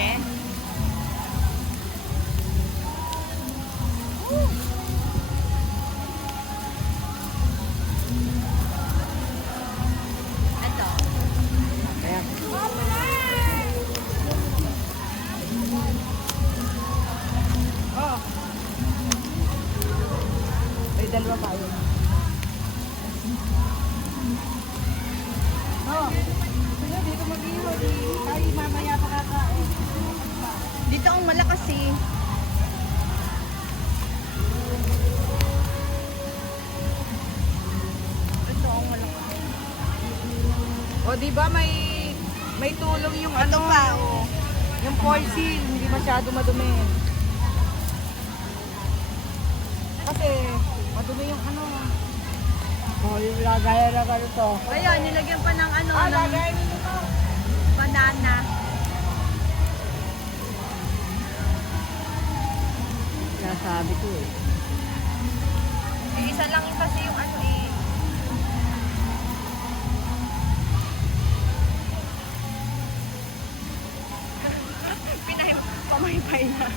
ate. Ito. Ayan. Oh. May dalawa pa yun. Oh. Sige, dito mag-iwan. Tayo mamaya pa kakain. Dito ang malakas eh. Ito ang malakas. O, di ba may tulong yung Ito ano, pa, oh. yung poison, hindi masyado madumi. Kasi madumi yung ano. Oh, yung lagayan na ano to. Ayun, nilagyan pa ng ano, ng Lagayan nyo to. banana. Nasabi ko eh. Eh, isa lang yung kasi yung ano eh. Pinay, pamaypay na.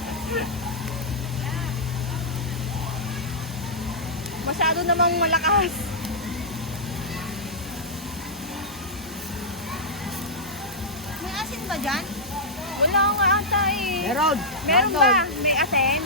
Masyado namang malakas. May asin ba dyan? Wala nga ata eh. Meron. Meron Nandun. ba? May asin?